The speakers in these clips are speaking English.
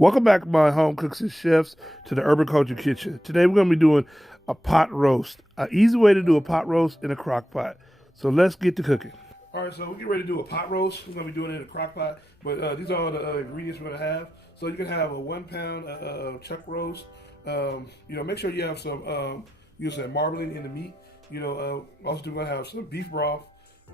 Welcome back, my home cooks and chefs, to the Urban Culture Kitchen. Today we're going to be doing a pot roast. An easy way to do a pot roast in a crock pot. So let's get to cooking. All right, so we're getting ready to do a pot roast. We're going to be doing it in a crock pot, but these are all the ingredients we're going to have. So you can have a 1 pound chuck roast. Make sure you have some marbling in the meat. Also we're going to have some beef broth,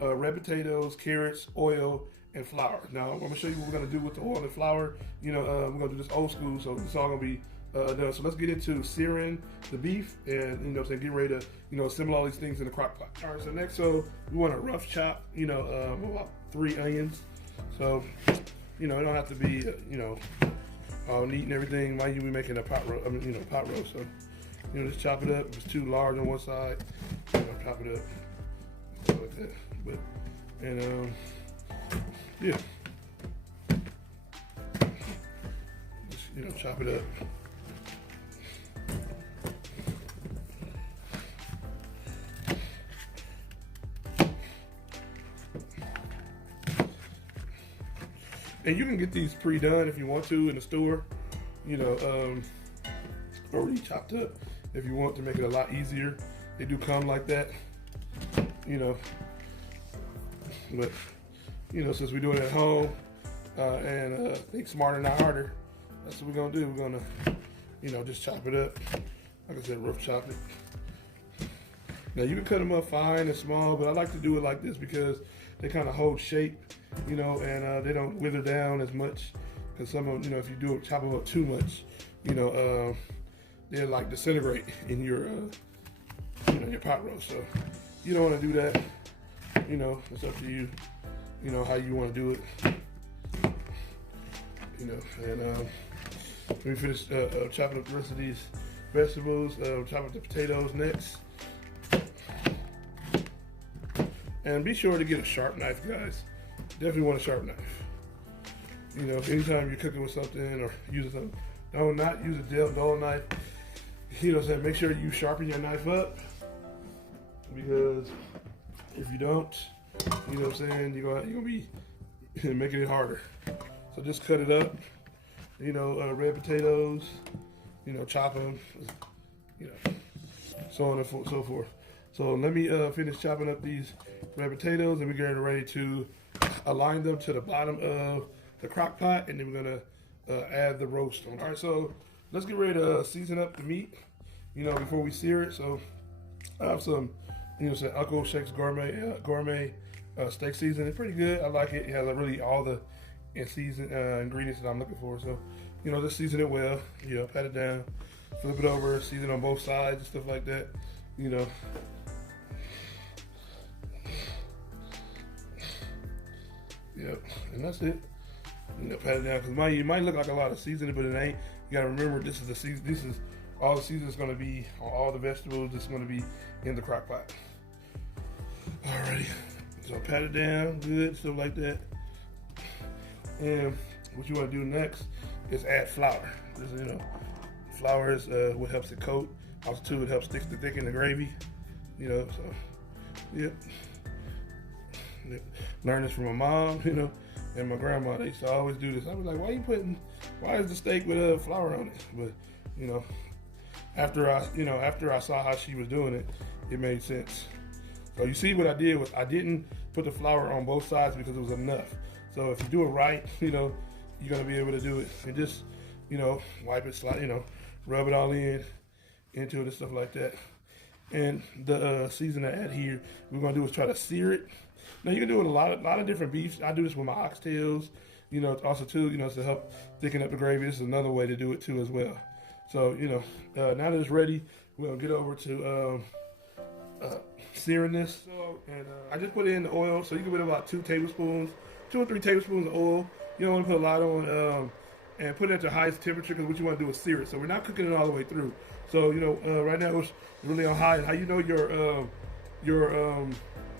red potatoes, carrots, oil, and flour. Now I'm going to show you what we're going to do with the oil and flour. We're going to do this old school, so it's all going to be done. So let's get into searing the beef and get ready to assemble all these things in the crock pot. All right, so next, we want to rough chop about 3 onions. So it don't have to be all neat and everything. Mind you, we making a pot roast. Pot roast. So just chop it up. If it's too large on one side, chop it up stuff like that. Yeah. Just, chop it up. And you can get these pre-done if you want to in the store, already chopped up if you want to make it a lot easier. They do come like that, but since we're doing it at home and think smarter not harder, that's what we're gonna do. We're gonna just chop it up. Like I said, rough chop it. Now you can cut them up fine and small, but I like to do it like this because they kind of hold shape, and they don't wither down as much. Because some of them, if you chop them up too much, they'll like disintegrate in your your pot roast. So you don't want to do that. It's up to you. How you want to do it. And let me finish chopping up the rest of these vegetables. Chop up the potatoes next. And be sure to get a sharp knife, guys. Definitely want a sharp knife. Anytime you're cooking with something or using something, don't not use a dull knife. Make sure you sharpen your knife up, because if you don't, you're gonna be making it harder. So just cut it up. Red potatoes, chop them, so on and so forth. So let me finish chopping up these red potatoes, and we're getting ready to align them to the bottom of the crock pot, and then we're gonna add the roast on. All right, so let's get ready to season up the meat, before we sear it. So I have some, some Uncle Shake's gourmet steak seasoning. It's pretty good. I like it. It has really all the ingredients that I'm looking for. So just season it well. Pat it down, flip it over, season on both sides and stuff like that. Yep, and that's it. Pat it down, because it might look like a lot of seasoning, but it ain't. You gotta remember, this is the season. This is all the seasoning is gonna be on all the vegetables. This is gonna be in the crock pot. Alrighty, so pat it down, good, stuff like that. And what you wanna do next is add flour. Flour is what helps it coat. Also too, it helps thicken the gravy. So yep. Learned this from my mom, and my grandma. They used to always do this. I was like, why is the steak with flour on it? But after I saw how she was doing it, it made sense. So you see what I did was I didn't put the flour on both sides because it was enough. So if you do it right, you're gonna be able to do it. And just wipe it, rub it all into it and stuff like that. And the seasoning I add here, we're gonna do is try to sear it. Now you can do it with a lot of different beefs. I do this with my oxtails, also too, to help thicken up the gravy. This is another way to do it too as well. So now that it's ready, we're gonna get over to searing this. So, and I just put in the oil, so you can put about 2 or 3 tablespoons of oil. You don't want to put a lot on, and put it at the highest temperature, because what you want to do is sear it. So we're not cooking it all the way through. So right now it's really on high. And how you know your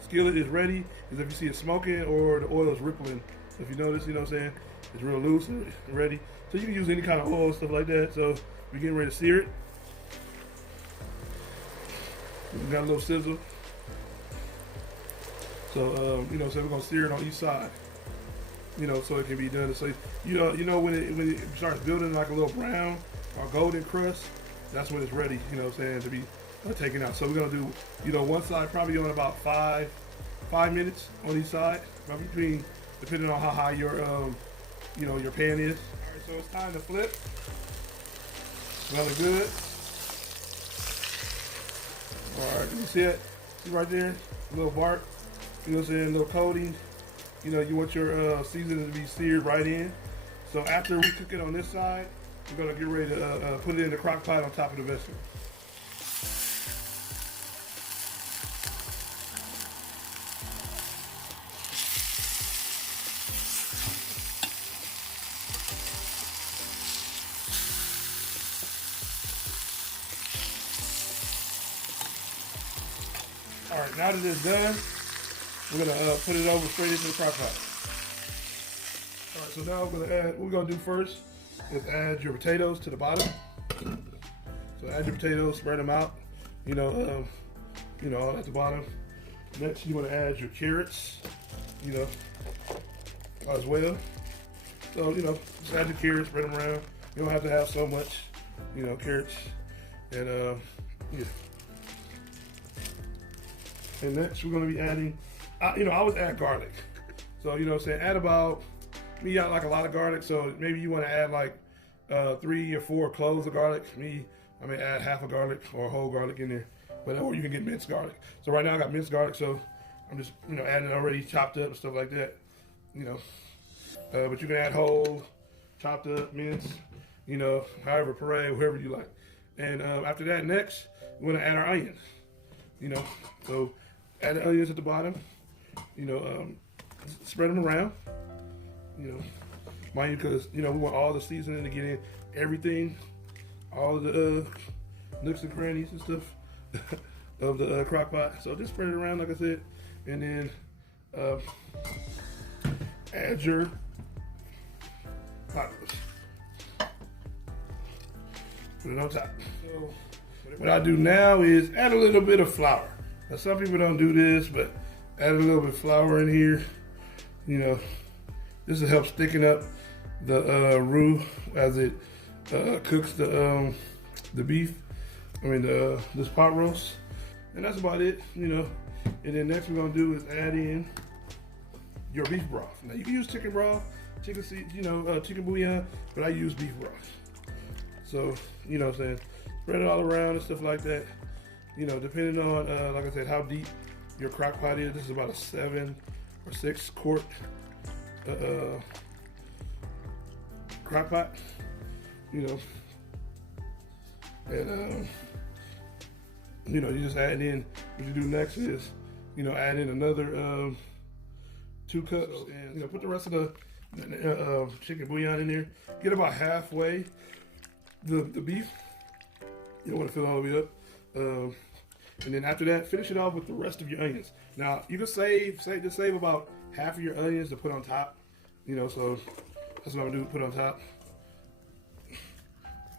skillet is ready is if you see it smoking or the oil is rippling. If you notice, it's real loose and ready. So you can use any kind of oil, stuff like that. So we're getting ready to sear it. We got a little sizzle. So so we're gonna sear it on each side. you know, so it can be done. So you know when it starts building like a little brown or golden crust, that's when it's ready. You know what I'm saying, to be taken out. So we're gonna do, you know, one side probably on about 5 minutes on each side, probably between, depending on how high your you know, your pan is. All right, so it's time to flip. Smelling good. All right, you see it? See right there? A little bark. You know what I'm saying? A little coating. You know, you want your seasoning to be seared right in. So after we cook it on this side, we're gonna get ready to put it in the crock pot on top of the vegetable. All right, now that it's done, we're gonna put it over straight into the crock pot. All right, so now what we're gonna do first is add your potatoes to the bottom. So add your potatoes, spread them out, you know, at the bottom. Next, you want to add your carrots, you know, as well. So, you know, just add your carrots, spread them around. You don't have to have so much, you know, carrots, and yeah. And next, we're gonna be adding, you know, I always add garlic. So, you know what I'm saying, add about, me got like a lot of garlic, so maybe you wanna add like 3 or 4 cloves of garlic. Me, I may add half a garlic or a whole garlic in there, but or you can get minced garlic. So right now I got minced garlic, so I'm just, you know, adding it already chopped up and stuff like that, you know. But you can add whole, chopped up, minced, you know, however, puree, whatever you like. And after that, next, we're gonna add our onions, you know. So add the onions at the bottom, you know, spread them around, you know, mind you, because, you know, we want all the seasoning to get in, everything, all the nooks and crannies and stuff of the crock pot. So just spread it around, like I said, and then add your pot roast. Put it on top. So what I do now is add a little bit of flour. Now some people don't do this, but add a little bit of flour in here. You know, this will help thicken up the roux as it cooks the beef. I mean this pot roast, and that's about it. You know, and then next we're gonna do is add in your beef broth. Now you can use chicken broth, chicken bouillon, but I use beef broth. So you know what I'm saying, spread it all around and stuff like that. You know, depending on, like I said, how deep your crock pot is. This is about a 7 or 6 quart crock pot, you know. And, you know, you just add in, what you do next is, you know, add in another 2 cups and, you know, put the rest of the chicken bouillon in there. Get about halfway the beef. You don't want to fill it all the way up. And then after that, finish it off with the rest of your onions. Now, you can just save about half of your onions to put on top. You know, so that's what I'm gonna do, put on top.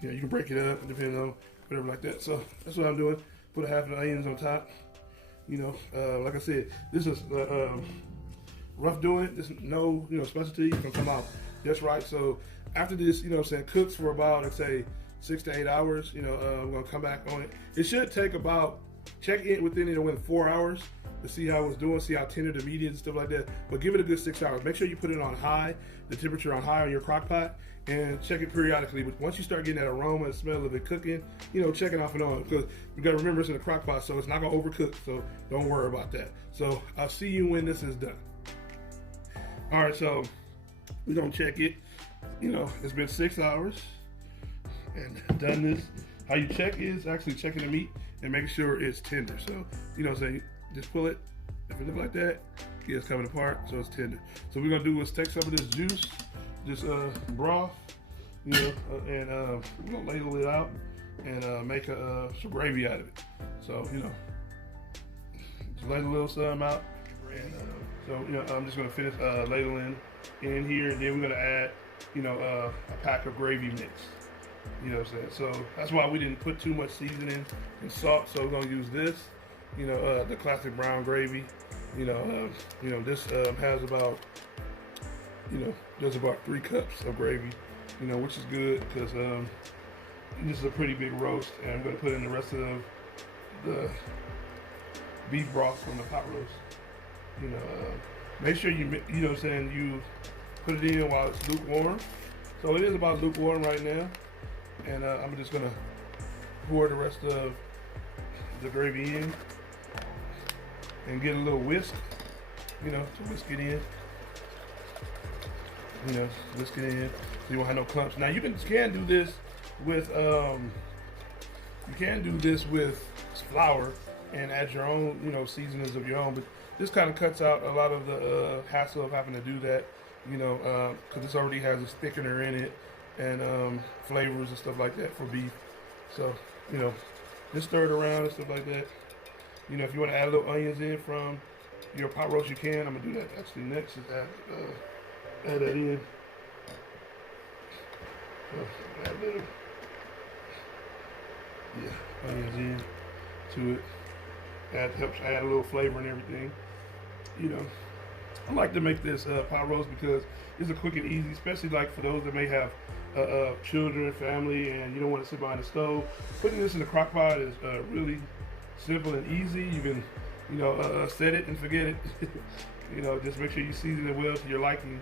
You know, you can break it up depending on whatever like that. So that's what I'm doing. Put a half of the onions on top. You know, like I said, this is rough doing it. There's no, you know, specialty. It's gonna come out just right. So after this, you know what I'm saying, cooks for about, let's say, 6 to 8 hours, you know, we're gonna come back on it. It should take about, check in within 4 hours to see how it's doing, see how tender the meat is and stuff like that. But give it a good 6 hours. Make sure you put it on high, the temperature on high on your crock pot, and check it periodically. But once you start getting that aroma and smell of it cooking, you know, check it off and on, because you gotta remember it's in a crock pot, so it's not gonna overcook, so don't worry about that. So I'll see you when this is done. All right, so we're gonna check it. You know, it's been 6 hours and done this. How you check is actually checking the meat and making sure it's tender. So, you know what I'm saying, just pull it. If it look like that, yeah, it's coming apart, so it's tender. So what we're gonna do is take some of this juice, this broth, you know, and we're gonna ladle it out and make some gravy out of it. So, you know, just ladle a little some out. And so, you know, I'm just gonna finish ladling in here, and then we're gonna add, you know, a pack of gravy mix. You know what I'm saying? So that's why we didn't put too much seasoning and salt. So we're gonna use this, you know, the classic brown gravy. You know, this has about there's about 3 cups of gravy, which is good because this is a pretty big roast, and I'm gonna put in the rest of the beef broth from the pot roast. Make sure you you put it in while it's lukewarm. So it is about lukewarm right now, and I'm just gonna pour the rest of the gravy in and get a little whisk, to whisk it in. Whisk it in so you won't have no clumps. Now you can do this with flour and add your own seasonings of your own, but this kind of cuts out a lot of the hassle of having to do that, because this already has a thickener in it and flavors and stuff like that for beef. So just stir it around and stuff like that. If you want to add little onions in from your pot roast, you can. I'm gonna do that actually next. Is add that in. Add a little, onions in to it. Helps add a little flavor and everything. I like to make this pot roast because it's a quick and easy, especially like for those that may have children, family, and you don't want to sit behind the stove. Putting this in the crock pot is really simple and easy. You can, set it and forget it. Just make sure you season it well to your liking,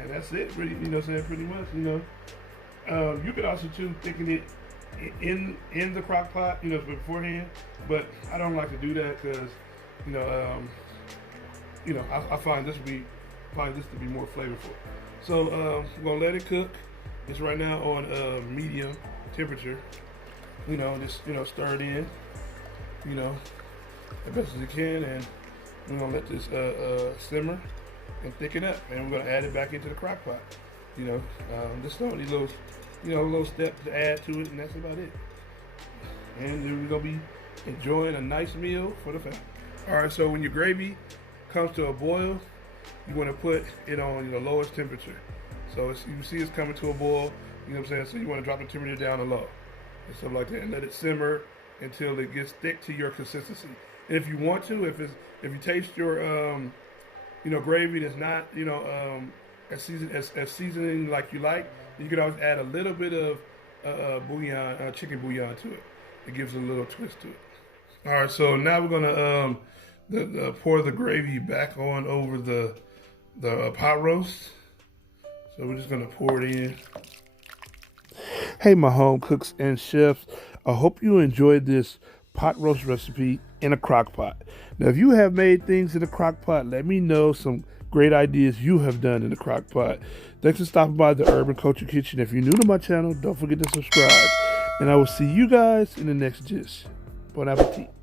and that's it. Pretty, pretty much. You could also thicken it in the crock pot, beforehand. But I don't like to do that because, I find this to be more flavorful. So we're gonna let it cook. It's right now on medium temperature. Just stir it in, as best as you can, and we're gonna let this simmer and thicken up, and we're gonna add it back into the crock pot. Just only little steps to add to it, and that's about it. And then we're gonna be enjoying a nice meal for the family. All right, so when your gravy comes to a boil, you want to put it on the lowest temperature. So you see it's coming to a boil, so you want to drop the temperature down to low and stuff like that, and let it simmer until it gets thick to your consistency. And if you want to, if you taste your gravy that's not as seasoning like you like, you can always add a little bit of bouillon, chicken bouillon to it. It gives a little twist to it. All right, so now we're gonna pour the gravy back on over the pot roast. So we're just gonna pour it in. Hey, my home cooks and chefs, I hope you enjoyed this pot roast recipe in a crock pot. Now, if you have made things in a crock pot, let me know some great ideas you have done in the crock pot. Thanks for stopping by the Urban Culture Kitchen. If you're new to my channel, don't forget to subscribe. And I will see you guys in the next dish. Bon appetit.